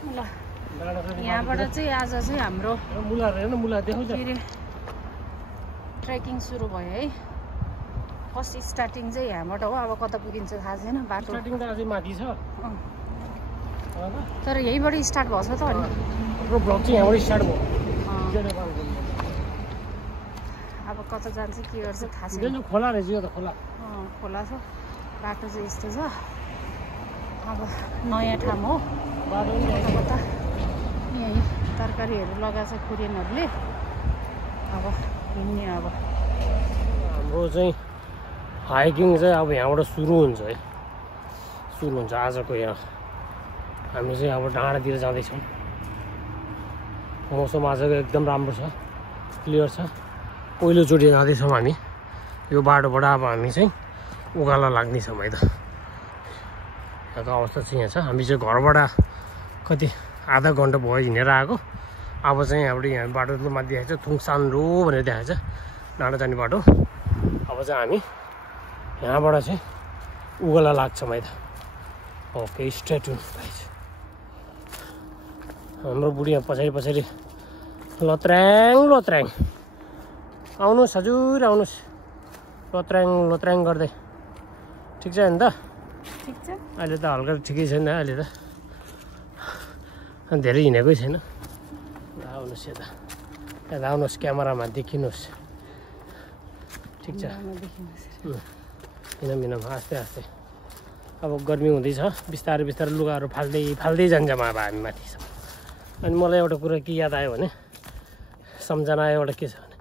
ल यहाँबाट चाहिँ आज चाहिँ हाम्रो मुला रहेन मुला देखाउँछ फेरि ट्रेकिङ सुरु भयो है फर्स्ट स्टार्टिङ चाहिँ यहाँबाट हो अब कता पुगिन्छ थाहा छैन बाटो स्टार्टिङ त अझै माथि छ तर यहीबाट स्टार्ट भएको छ त अनि हाम्रो ब्लग चाहिँ यहाँबाट स्टार्ट भयो अब कता जान्छ के गर्छ थाहा छैन खोला रहेछ यो त खोला खोला छ बाटो चाहिँ यस्तो छ अब नयाँ ठाउँ हो बाटो कता यहीँ तरकारीहरू लगाएको छ कोरियनहरूले अब हिँड्ने अब हाम्रो चाहिँ हाइकिङ चाहिँ अब यहाँबाट सुरु हुन्छ है सुरु हुन्छ आजको यहाँ हामी चाहिँ अब डाँडातिर जाँदैछौँ मौसम आजको एकदम राम्रो छ क्लियर छ पहिलोचोटि जाँदैछौँ हामी यो बाटोबाट अब हामी चाहिँ उकालो लाग्नेछौँ है त यहाँको अवस्था चाहिँ यहाँ छ हामी चाहिँ घरबाट कति आधा घन्टा भयो हिँडेर आएको अब चाहिँ यहाँबाट यहाँ बाटोमा देखाएको छ थुङसान्डो भनेर देखाएको छ डाँडा जाने बाटो अब चाहिँ हामी यहाँबाट चाहिँ उकालो लाग्छौँ है त ओके स्ट्रेट गाइस हाम्रो बुढी यहाँ पछाडि पछाडि लत्र्याङ लत्र्याङ आउनुहोस् हजुर आउनुहोस् लत्र्याङ लत्र्याङ गर्दै ठिक छ नि त ठिक छ अहिले त हल्का ठिकै छैन अहिले त धेरै हिँडेकै छैन आउनुहोस् यता आउनुहोस् क्यामेरामा देखिनुहोस् ठिक छ मिनम आस्ते आस्ते अब गर्मी हुँदैछ बिस्तारै बिस्तारै लुगाहरू फाल्दै फाल्दै जान्छौँ अब हामी माथिसम्म अनि मलाई एउटा कुरा के याद आयो भने सम्झना आयो एउटा के छ भने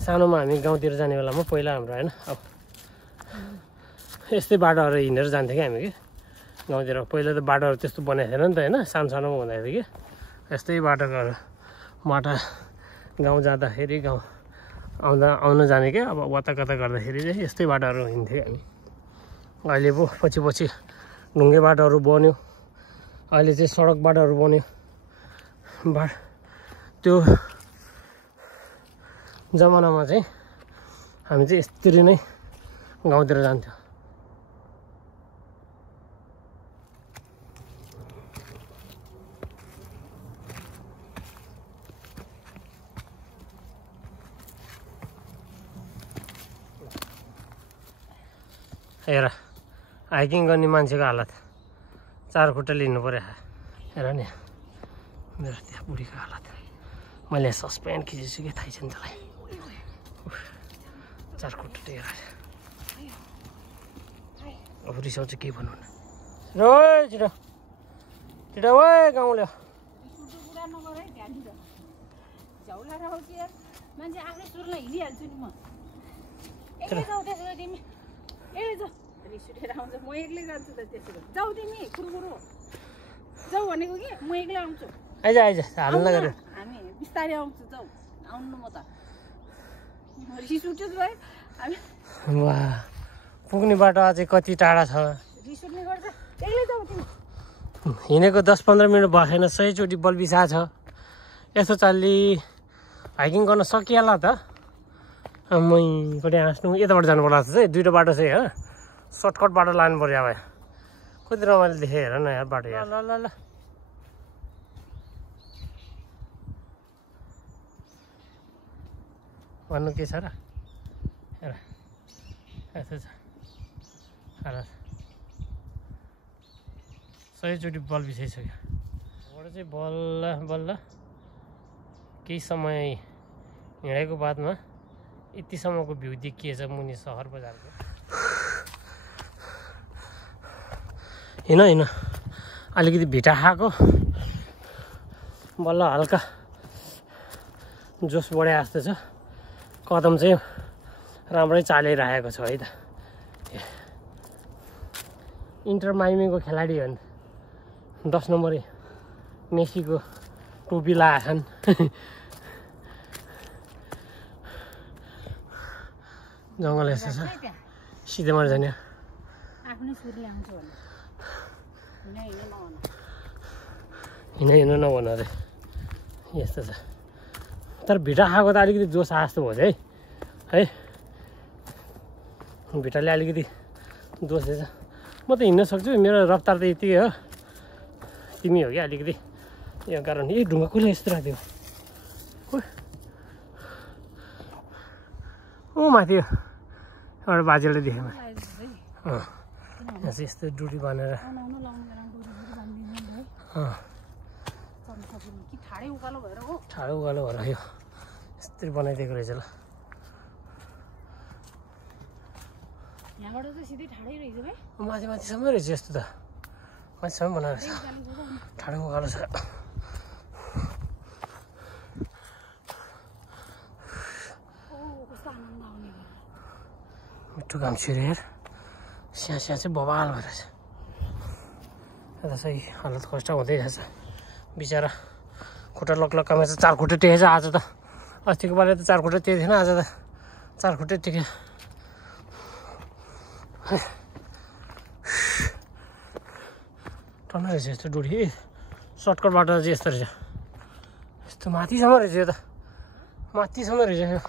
सानोमा हामी गाउँतिर जाने बेलामा पहिला हाम्रो होइन अब यस्तै बाटोहरू हिँडेर जान्थ्यो क्या हामी कि गाउँतिर पहिला त बाटोहरू त्यस्तो बनाएको थिएन नि त होइन सानो सानोमा हुँदाखेरि कि यस्तै बाटोहरू माटा गाउँ जाँदाखेरि गाउँ आउन जाने क्या अब वता कता गर्दाखेरि चाहिँ यस्तै बाटोहरू हिँड्थ्यो हामी अहिले पो पछि पछि ढुङ्गे बाटोहरू बन्यो अहिले चाहिँ सडक बाटोहरू बन्यो त्यो जमानामा चाहिँ हामी चाहिँ यसरी नै गाउँतिर जान्थ्यौँ हेर हाइकिङ गर्ने मान्छेको हालत 4 खुट्टा लिनु पऱ्यो हेर नि मेरो त्यहाँ बुढीको हालत मैले सस्पेन्ड खिचेछु कि थाहै छैन तँलाई 4 खुट्टा टेकेर अब रिसाउँछ केही भन्नु न रोय छिटो छिटो ओ गाउँले मान्छे आफ्नै सुरलाई हिँडिहाल्छु नि म रिस उठेर आउँछ म एक्लै जान्छु त त्यसरी जाऊ तिमी कुरकुरो जाऊ भनेको कि म एक्लै आउँछु आइज आइज हाल्नु नगर्नु हामी बिस्तारै आउँछु जाऊ आउनु म त रिस उठ्यो भाइ हामी वाह पुग्ने बाटो अझै कति टाढा छ रिस उठ्ने गर्छ एक्लै जाऊ तिमी हिँडेको 10-15 मिनट भएन 100 चोटि बल बिसा छ यस्तो चालले हाइकिङ गर्न सकिहाल्ला त मैपट्टि हाँस्नु यताबाट जानु पर्ला जस्तो चाहिँ दुईवटा बाटो चाहिँ होइन सर्टकट बाटो लानु पऱ्यो अब कति रमाइलो देखेँ हेर न यार बाटो यहाँ ल ल ल भन्नु के छ र हेर यस्तो छ हालत 100 चोटि बल बिसाइसक्योबाट चाहिँ बल्ल बल्ल केही समय हिँडेको बादमा यतिसम्मको भ्यू देखिएछ मुनि सहर बजारको हिँड हिँड अलिकति भिटा खाएको बल्ल हल्का जोस बढे जस्तो छ कदम चाहिँ राम्रै चालिरहेको छ है त इन्टर माइमीको खेलाडी हो नि 10 नम्बरे मेसीको टोपी लगाएछन् जङ्गल यस्तो छ सिधैबाट जाने आफ्नै सुरले आउँछु भने हिँड हिँड नभन अरे यस्तो छ तर भिटा खाएको त अलिकति जोस आए जस्तो भयो है भिटाले अलिकति जोस दिएछ म त हिँड्न सक्छु मेरो रफ्तार त यति हो तिमी हो कि अलिकति यो कारण यही ढुङ्गा कसले यस्तो राख्दियो ऊ माथि एउटा बाजेले देखेँ मैले यहाँ चाहिँ यस्तो डुटी बनाएर ठाडो उकालो भएर यो यस्तरी बनाइदिएको रहेछ ल माथि माथिसम्म रहेछ यस्तो त माथिसम्म बनाएर छ ठाडो उकालो छ मिठो काम छिर्यो यार स्याहाँ स्याहाँ चाहिँ बबाल भएर छ यता चाहिँ हालत कष्ट हुँदै जान्छ बिचरा खुट्टा लकलक्कामा चाहिँ 4 खुट्टे टेकेछ आज त अस्तिको पालि त 4 खुट्टे टेकेको थिएन आज त 4 खुट्टे टेक्यो टन्नै रहेछ यस्तो डोरी सर्टकट बाटो चाहिँ यस्तो रहेछ यस्तो माथिसम्म रहेछ यो त माथिसम्म रहेछ यो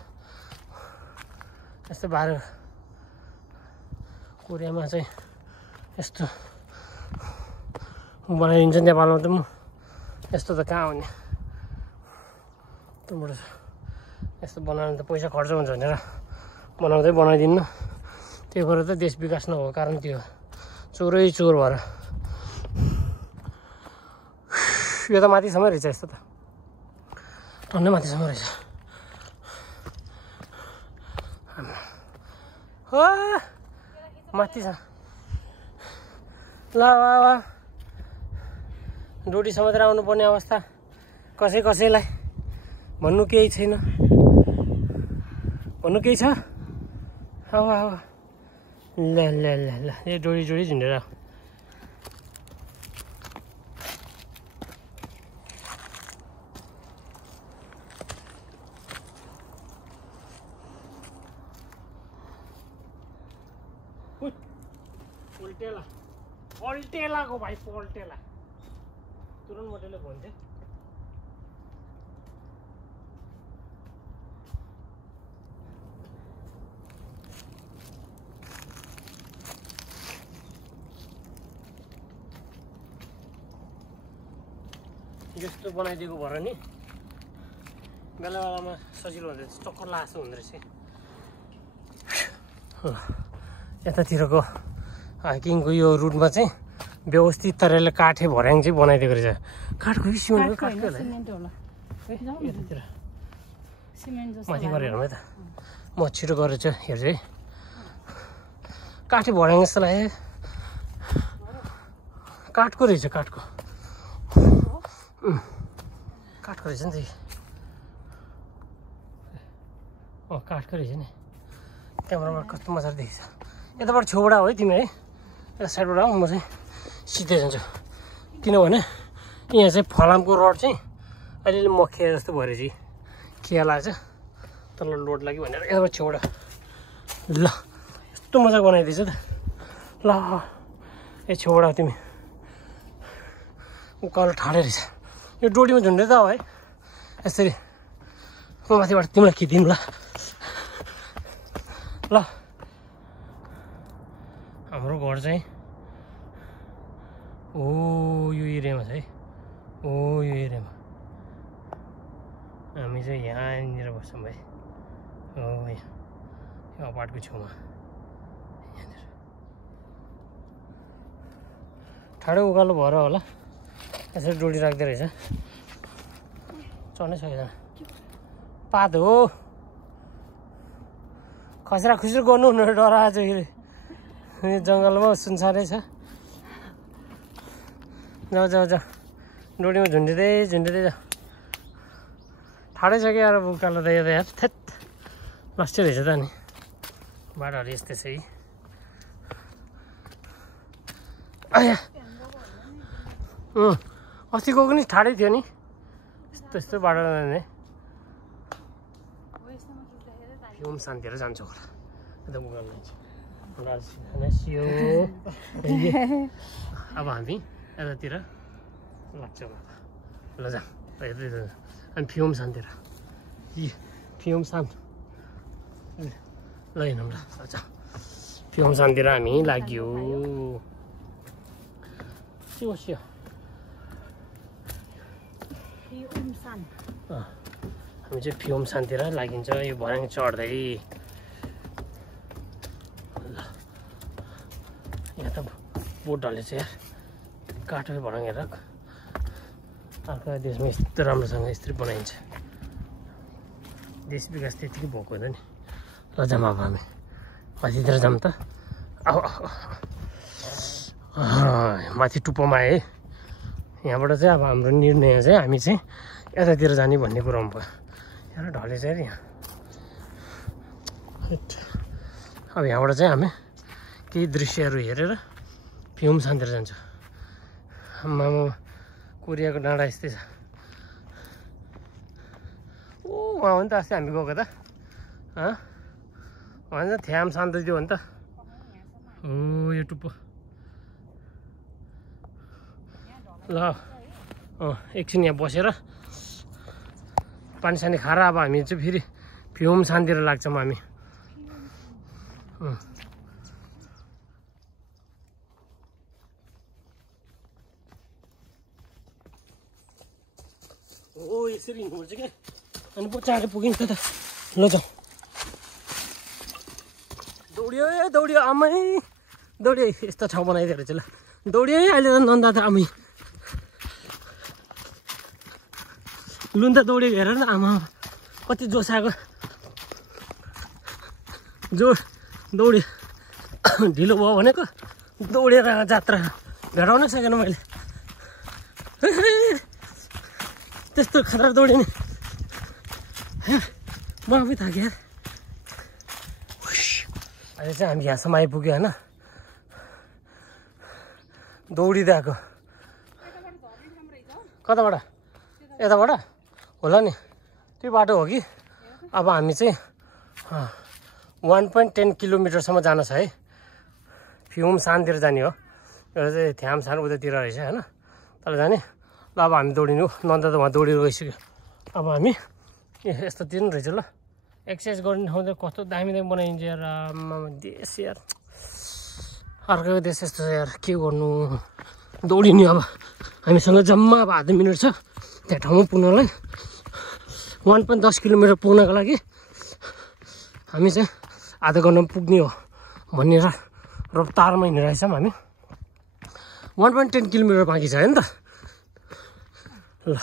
यस्तो बाह्र कोरियामा चाहिँ यस्तो बनाइदिन्छ नेपालमा त म यस्तो त कहाँ हुने त्यहाँबाट यस्तो बनाउनु त पैसा खर्च हुन्छ भनेर बनाइदिन्न त्यो भएर त देश विकास नभएको कारण त्यो चोरै चोर भएर यो त माथिसम्म रहेछ यस्तो त टन्नै माथिसम्म रहेछ हो माथि छ ल वा डोटी समातेर आउनुपर्ने अवस्था कसैलाई भन्नु केही छैन भन्नु केही छ हावा ल ल ल ल यो डोरी झुन्डेर पल्टेलाको भाइ पल्टेला तुरन्त मटेले भन्थ्यो यस्तो बनाइदिएको भएर नि बेला बेलामा सजिलो हुँदो रहेछ चक्कर लासो हुँदो रहेछ यतातिरको हाइकिङको यो रुटमा चाहिँ व्यवस्थित तरिकाले काठे भर्याङ चाहिँ बनाइदिएको रहेछ काठको सिमेन्टको काठको होला माथि गएर हेरौँ है त म छिटो गरेर चाहिँ हेर्छु है काठे भर्याङ जस्तो लाग्यो काठको रहेछ काठको रहेछ नि त काठको रहेछ नि क्यामेरामा कस्तो मजाले देखिन्छ यताबाट छेउबाट हो है तिमी है यता साइडबाट आऊ म चाहिँ सिधै जान्छु किनभने यहाँ चाहिँ फलामको रड चाहिँ अलिअलि मखिया जस्तो भएर चाहिँ खिया लाग्छ तल लोड लाग्यो भनेर यताबाट छेउबाट ल यस्तो मजा बनाइदिएछ त ल ए छेउबाट तिमी उकालो ठाडै रहेछ यो डोरीमा झुन्डे त हो है यसरी म माथिबाट तिमीलाई खिचिदिउँ ल ल हाम्रो घर चाहिँ ओ यो एरियामा छ है ओ यो एरियामा हामी चाहिँ यहाँनिर बस्छौँ है हो यो अपार्टको छेउमा यहाँनिर ठाडो उकालो भएर होला यसरी डोरी राख्दै रहेछ चढ्नै सकेन पात हो खसरा खुसरा गर्नु हुनु डराएछ फेरि जङ्गलमा सुनसारै छ जाऊ जाऊ जाऊ डोरीमा झुन्डिँदै जा ठाडै छ कि अब उकालो त यो त यार थेत लस्टी रहेछ त नि बाटोहरू यस्तै छ है अस्तिको पनि ठाडै थियो नि यस्तो बाटो जाने फिउम शान्तिहरू जान्छु होला यता उकालो अब हामी यतातिर लाग्छौँ ल जा अनि फिउम शान्तिर फिउम शान्त ल हिँडौँ ल जा फिउम शान्तिर हामी लाग्यो सियो हामी चाहिँ फियोम सानतिर लागिन्छ यो भर्याङ चढ्दै। यहाँ त बोट ढलेछ यार, काठकै भर्याङ हेर। अर्को देशमा यस्तो राम्रोसँग यसरी बनाइन्छ। देश विकास त्यतिकै भएको हुँदैन नि। ल जाऊँ अब हामी माथितिर जाऊँ त। माथि टुप्पोमा आए। यहाँबाट चाहिँ अब हाम्रो निर्णय चाहिँ हामी चाहिँ यतातिर जाने भन्ने कुरामा भयो। यहाँ ढलेछ अरे यहाँ। अब यहाँबाट चाहिँ हामी केही दृश्यहरू हेरेर फियोम सानतिर जान्छ। आमामा कोरियाको डाँडा यस्तै छ। ओ वहाँ हो नि त अस्ति हामी गएको त। भन्छ थ्याम शान्त थियो भने त। हो यो टुप्पो। ल एकछिन यहाँ बसेर पानी सानी खाएर अब हामी चाहिँ फेरि फियोम सानतिर लाग्छौँ हामी। ओ यसरी हिँड्नुपर्छ क्या। अनि चाँडो पुग्यौँ त। ल जाउँ। दौडियो दौडियो आमै दौडियो। यस्तो ठाउँ बनाइदिएको रहेछ ल। दौडियो अहिले त नन्दा त आमै लुन्दा दौडेको हेर न आमा कति जोस आएको। जोड दौड्यो ढिलो भयो भनेको दौडेर जात्रा भेटाउन सकेन मैले। त्यस्तो खतरा दौडेँ नि म आफै थाकेँ यार। अहिले चाहिँ हामी यहाँसम्म आइपुग्यो होइन। दौडिँदै आएको। कताबाट? यताबाट होला नि त्यो बाटो हो कि। अब हामी चाहिँ 1.10 किलोमिटरसम्म जानु छ है। फियोम सानतिर जाने हो। एउटा चाहिँ थ्याम सान उतातिर रहेछ होइन तल जाने। ल अब हामी दौडिनु। नन्द त उहाँ दौडेर गइसक्यो। अब हामी यस्तोतिर नि रहेछ ल। एक्सर्साइज गर्ने ठाउँ चाहिँ कस्तो दामी दामी बनाइन्छ यार। देश यार अर्को देश यस्तो छ यार के गर्नु। दौडिने अब हामीसँग जम्मा अब आधा मिनट छ त्यहाँ ठाउँमा पुग्नलाई। 1.10 किलोमिटर पुग्नको लागि हामी चाहिँ आधा घन्टामा पुग्ने हो भनेर रफ्तारमा हिँडिरहेछौँ हामी। 1.10 किलोमिटर बाँकी छ होइन त। ल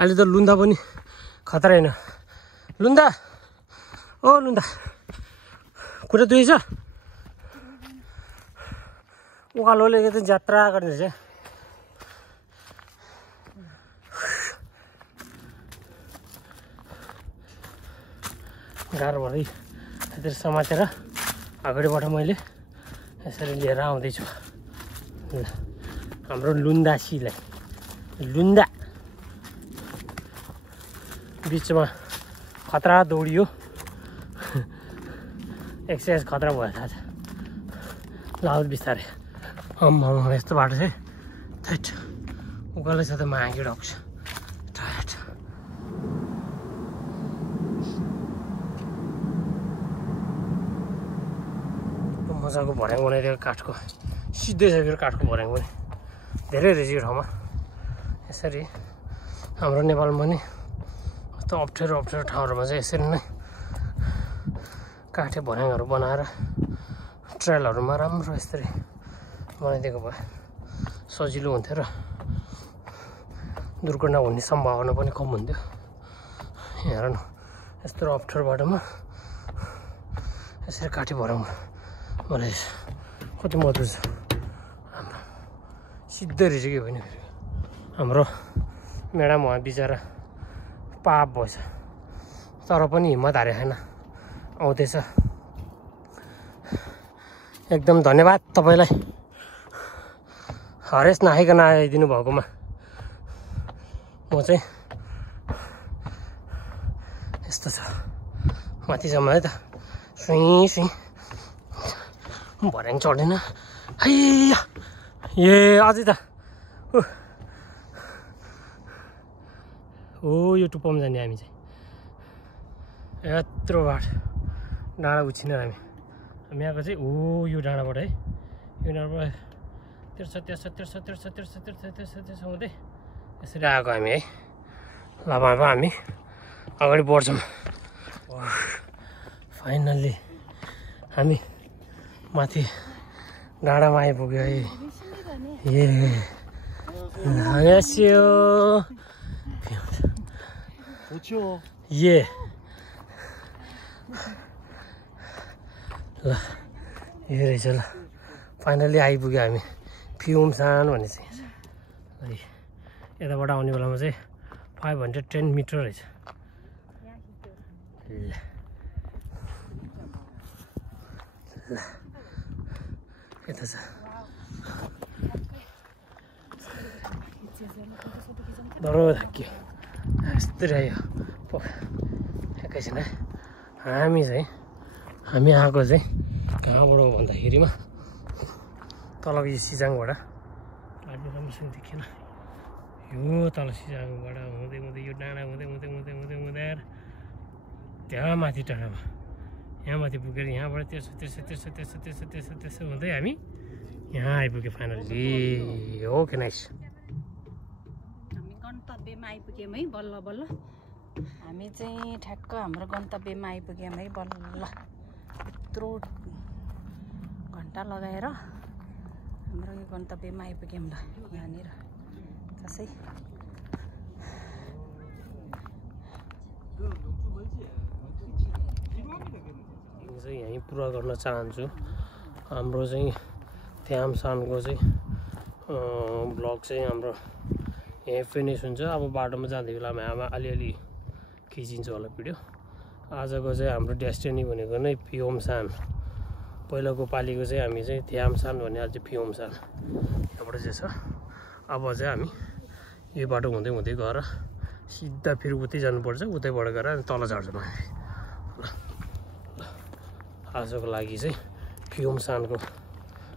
अहिले त लुन्दा पनि खतरा होइन। लुन्दा ओ लुन्दा कुरा दुई छ। उकालोले त जात्रा गर्ने रहेछ। गाह्रो भरै यतिर समातेर अगाडिबाट मैले यसरी लिएर आउँदैछु। ल हाम्रो लुन्दासीलाई लुन्दा बिचमा खतरा दौडियो। एक्सर्साइज खतरा भयो थाहा छ। ल बिस्तारै आम्मा यस्तो बाटो चाहिँ थैट उकालै छ त मागी डक्छ टायर्ड। मजाको भर्याङ बनाइदिएको काठको सिधै छ फेरि काठको भर्याङ पनि धेरै रहेछ यो ठाउँमा। यसरी हाम्रो नेपालमा नि कस्तो अप्ठ्यारो अप्ठ्यारो ठाउँहरूमा चाहिँ यसरी नै काठे भर्याङहरू बनाएर ट्रेलहरूमा राम्रो यसरी बनाइदिएको भए सजिलो हुन्थ्यो र दुर्घटना हुने सम्भावना पनि कम हुन्थ्यो। हेर न यस्तो अप्ठ्यारो बाटोमा यसरी काठे भर्याङ मलाई कति मधुर छ। राम्रो सिधै रहेछ कि होइन। हाम्रो म्याडम उहाँ बिचरा पाप भएछ तर पनि हिम्मत हारे छैन आउँदैछ। एकदम धन्यवाद तपाईँलाई हरेस नआइकन आइदिनु भएकोमा। म चाहिँ यस्तो छ माथिसम्म है त सुई सुई भर्याङ चढ्दैन है। ए अझै त हो यो टुप्पोमा जाने हामी चाहिँ। यत्रो बाटो डाँडा उछिन हामी यहाँको चाहिँ हो यो डाँडाबाट है। यो डाँडाबाट तिर्छ हुँदै यसरी आएको हामी है। ल हामी अगाडि बढ्छौँ। फाइनल्ली हामी माथि डाँडामा आइपुग्यो है। ए ल यो रहेछ ल फाइनल्ली आइपुग्यो हामी फ्युमसान भन्ने चाहिँ है। यताबाट आउने बेलामा चाहिँ 510 मिटर रहेछ। ल यता छ डरो थाक्यो यस्तै रह्यो एकैछिन। हामी आएको चाहिँ कहाँबाट हो भन्दाखेरिमा तलको यो सिजाङबाट अहिले राम्रोसँग देखिएन। यो तल सिजाङबाट हुँदै हुँदै यो डाँडा हुँदै हुँदै हुँदै हुँदै हुँदै त्यहाँ माथि टाढामा यहाँ माथि पुगेर यहाँबाट त्यसो हुँदै हामी यहाँ आइपुग्यो फाइनल्ली। Okay nice. हामी गन्तव्यमा आइपुग्यौँ है बल्ल बल्ल। हामी चाहिँ ठ्याक्क हाम्रो गन्तव्यमा आइपुग्यौँ है बल्ल। यत्रो घन्टा लगाएर हाम्रो यो गन्तव्यमा आइपुग्यौँ ल यहाँनिर कसै। चाहिँ यहीँ पुरा गर्न चाहन्छु। हाम्रो चाहिँ थ्यामसानको चाहिँ ब्लग चाहिँ हाम्रो यहीँ फिनिस हुन्छ। अब बाटोमा जाँदै बेलामा हामी अलिअलि खिचिन्छ होला भिडियो। आजको चाहिँ हाम्रो डेस्टिनी भनेको नै फ्युमसान। पहिलाको पालिको चाहिँ हामी चाहिँ थ्यामसान भने अहिले चाहिँ फ्युमसान यहाँबाट चाहिँ छ। अब चाहिँ हामी यो बाटो हुँदै हुँदै गएर सिधा फेरि उतै जानुपर्छ। उतैबाट गएर अनि तल झर्छौँ हामी। आजको लागि चाहिँ फ्युमसानको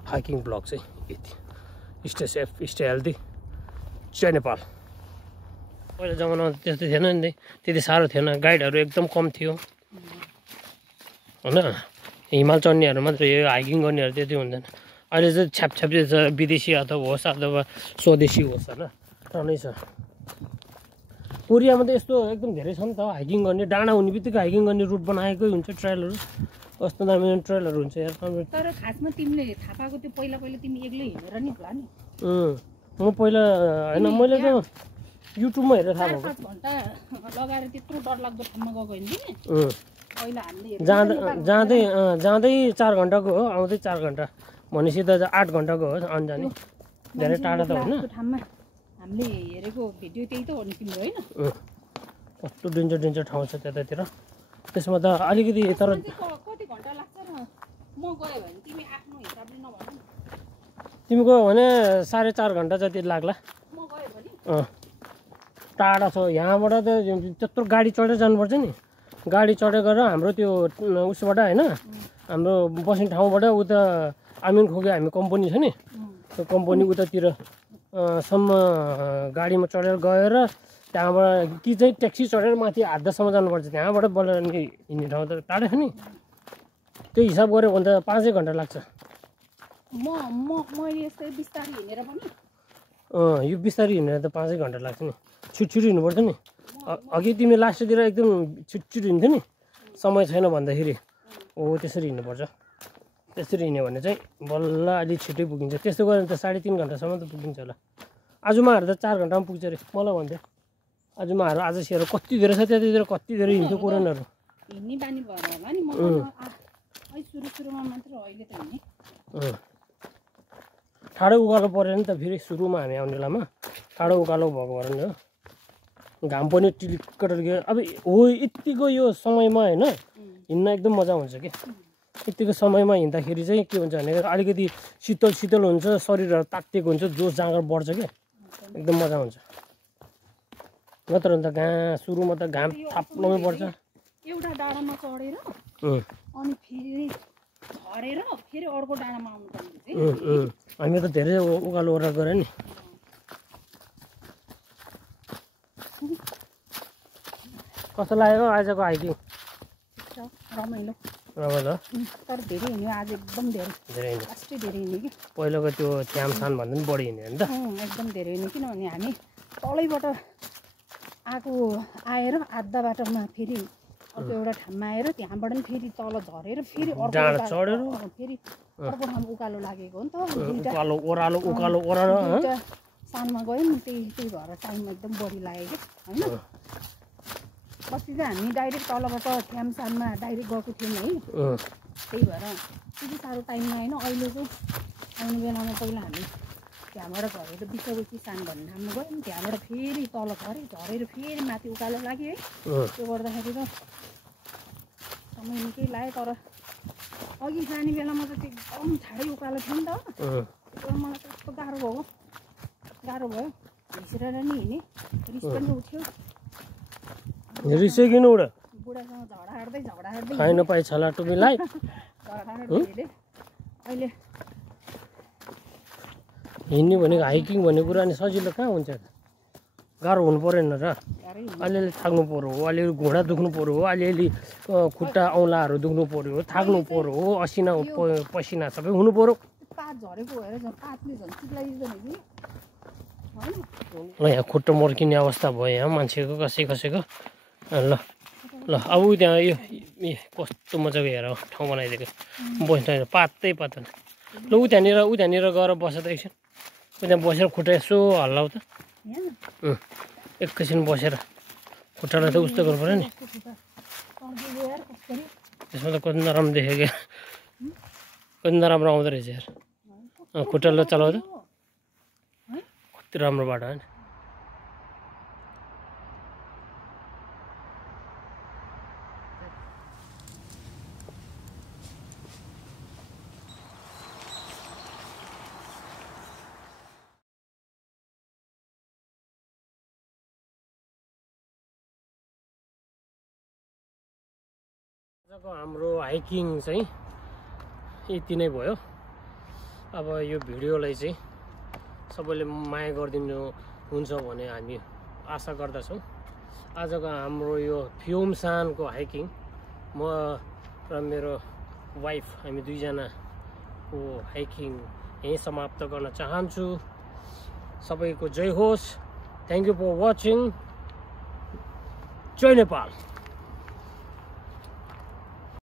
हाइकिङ ब्लग चाहिँ यति। स्टे सेफ, स्टे हेल्दी, जय नेपाल। पहिला जमानामा त्यस्तो थिएन नि, त्यति साह्रो थिएन, गाइडहरू एकदम कम थियो होइन। हिमाल चढ्नेहरू मात्रै यो हाइकिङ गर्नेहरू त्यति हुँदैन। अहिले चाहिँ छ्यापछ्याप चाहिँ विदेशी अथवा होस् अथवा स्वदेशी होस् होइन टनै छ। कोरियामा त यस्तो एकदम धेरै छ नि त हाइकिङ गर्ने। डाँडा हुने बित्तिकै हाइकिङ गर्ने रुट बनाएकै हुन्छ ट्रेलहरू। कस्तो दामी ट्रेलहरू हुन्छ यार। तर खासमा तिमीले थाहा पाएको त्यो पहिला तिमी एक्लै हिँडेर नि होला नि। म पहिला होइन मैले त युट्युबमा हेरेर थाहा भएको। 4-5 घन्टा लगाएर त्यत्रो डरलाग्दो ठाउँमा गएको होइन नि पहिला हामीले। जाँदै 4 घन्टाको हो, आउँदै 4 घन्टा भनेपछि त 8 घन्टाको हो अन्जाने। धेरै टाढा त होइन। ठाउँमा हामीले हेरेको भिडियो त्यही त हो नि तिम्रो होइन। कस्तो डेन्जर ठाउँ छ त्यतातिर। त्यसमा त अलिकति तर कति घन्टा लाग्छ र म गयो भने तिमी आफ्नो हिसाबले नभन न। तिमी गयो भने 4.5 घन्टा जति लाग्ला। म गयो भने टाढा छ यहाँबाट त त्यत्रो गाडी चढेर जानुपर्छ नि। गाडी चढेर गएर हाम्रो त्यो उसबाट होइन हाम्रो बस्ने ठाउँबाट उता आमिन खोके हामी कम्पनी छ नि त्यो कम्पनी उतातिर सम्म गाडीमा चढेर गएर त्यहाँबाट कि चाहिँ ट्याक्सी चढेर माथि हातसम्म जानुपर्छ। त्यहाँबाट बल्ल हिँड्ने ठाउँ त टाढै छ नि। त्यो हिसाब गऱ्यो भने त 5 घन्टा लाग्छ। मैले यस्तै बिस्तारै हिँडेर पनि यो बिस्तारै हिँडेर त 5 घन्टा लाग्छ नि। छिटछिटो हिँड्नुपर्छ नि। अघि तिमी लास्टतिर एकदम छिटछिटो हिँड्थ्यो नि समय छैन भन्दाखेरि। त्यसरी हिँड्नुपर्छ। त्यसरी हिँड्यो भने चाहिँ बल्ल अलि छिटै पुगिन्छ। त्यस्तो गऱ्यो भने त 3.5 घन्टासम्म त पुगिन्छ होला। आजुमाहरू त 4 घन्टामा पुग्छ अरे मलाई भन्थ्यो। आजुमाहरू आज सेर कति धेरै छ त्यतातिर कति धेरै हिँड्थ्यो कोरियनहरू। हिँड्ने बानी भएर होला नि। म सुरुमा मात्र अहिले त हिँड्ने। ठाडो उकालो परेर नि त फेरि सुरुमा हामी आउने बेलामा ठाडो उकालो भएको भएर नि हो। घाम पनि टिलिक्क अब हो यत्तिको यो समयमा होइन हिँड्न एकदम मजा हुन्छ कि। यत्तिको समयमा हिँड्दाखेरि चाहिँ के हुन्छ भने अलिकति शीतल हुन्छ, शरीरहरू तातिएको हुन्छ, जोस जाँगर बढ्छ क्या। एकदम मजा हुन्छ। नत्र भने त सुरुमा त घाम थाप्नमै पर्छ। एउटा डाँडामा चढेर अनि फेरि झरेर फेरि अर्को डाँडामा आउनु पर्ने। हामी त धेरै उकालो ओह्रालो गऱ्यो नि। कस्तो लाग्यो आजको हाइकिङ? रमाइलो तर धेरै हिँड्यो आज एकदम धेरै अस्ति धेरै हिँड्यो कि। पहिलाको त्यो थ्यामसान भन्दा पनि बढी हिँड्यो नि त। एकदम धेरै हिँड्यो किनभने हामी तलैबाट आएको आएर आधा बाटोमा फेरि अर्को एउटा ठाउँमा आएर त्यहाँबाट पनि फेरि तल झरेर फेरि अर्को डाँडा चढेर फेरि अर्को ठाउँ उकालो लागेको हो नि त उकालो ओह्रालो दुईटा सानमा गयौँ त्यही भएर टाइम एकदम बढी लाग्यो कि होइन अस्ति चाहिँ हामी डाइरेक्ट तलबाट थ्यामसानमा डाइरेक्ट गएको थियौँ है त्यही भएर त्यति साह्रो टाइम लागेन अहिले चाहिँ आउने बेलामा पहिला हामी त्यहाँबाट झरेर बिचको सान भन्ने ठाउँमा गयौँ त्यहाँबाट फेरि तल झरेर फेरि माथि उकालो लाग्यो है त्यो गर्दाखेरि त समय निकै लाग्यो तर अघि जाने बेलामा त एकदम ठाडै उकालो थियो नि त त्यो मलाई कस्तो गाह्रो भयो हिँडेर नि हिँडेँ रिस पनि उठ्यो रिसै किन उड बुढासँग झगडा हाड्दै खाइ नपाइ छला टुपीलाई अहिले हिँड्ने भनेको हाइकिङ भन्ने कुरा नि सजिलो कहाँ हुन्छ गाह्रो हुनु परेन र अलिअलि थाक्नु पर्यो हो अलिअलि घुँडा दुख्नु पर्यो हो अलिअलि खुट्टा औँलाहरू दुख्नु पर्यो हो थाक्नु पर्यो हो असिना पसिना सबै हुनु पर्यो पात झरेको भएर पातले झन् चिप्लाइदिँदैन कि ल यहाँ खुट्टा मर्किने अवस्था भयो यहाँ मान्छेको कसैको ल ल अब त्यहाँ यो कस्तो मजाको हेर ठाउँ बनाइदिएको बस्नु पातै पातन ल उ त्यहाँनिर गएर बस त एकछिन त्यहाँ बसेर खुट्टा यसो हल्लाउ त एकैछिन बसेर खुट्टालाई त उस्तो गर्नु पऱ्यो नि त्यसमा त कति नराम्रो देख्यो क्या कति नराम्रो आउँदो रहेछ यार खुट्टालाई चलाउ त कति राम्रो बाटो होइन हाम्रो हाइकिङ चाहिँ यति नै भयो अब यो भिडियोलाई चाहिँ सबैले माया गरिदिनु हुन्छ भने हामी आशा गर्दछौँ आजको हाम्रो यो फ्युमसानको हाइकिङ म र मेरो वाइफ हामी दुईजनाको हाइकिङ यहीँ समाप्त गर्न चाहन्छु सबैको जय होस् थ्याङ्क यू फर वाचिङ जय नेपाल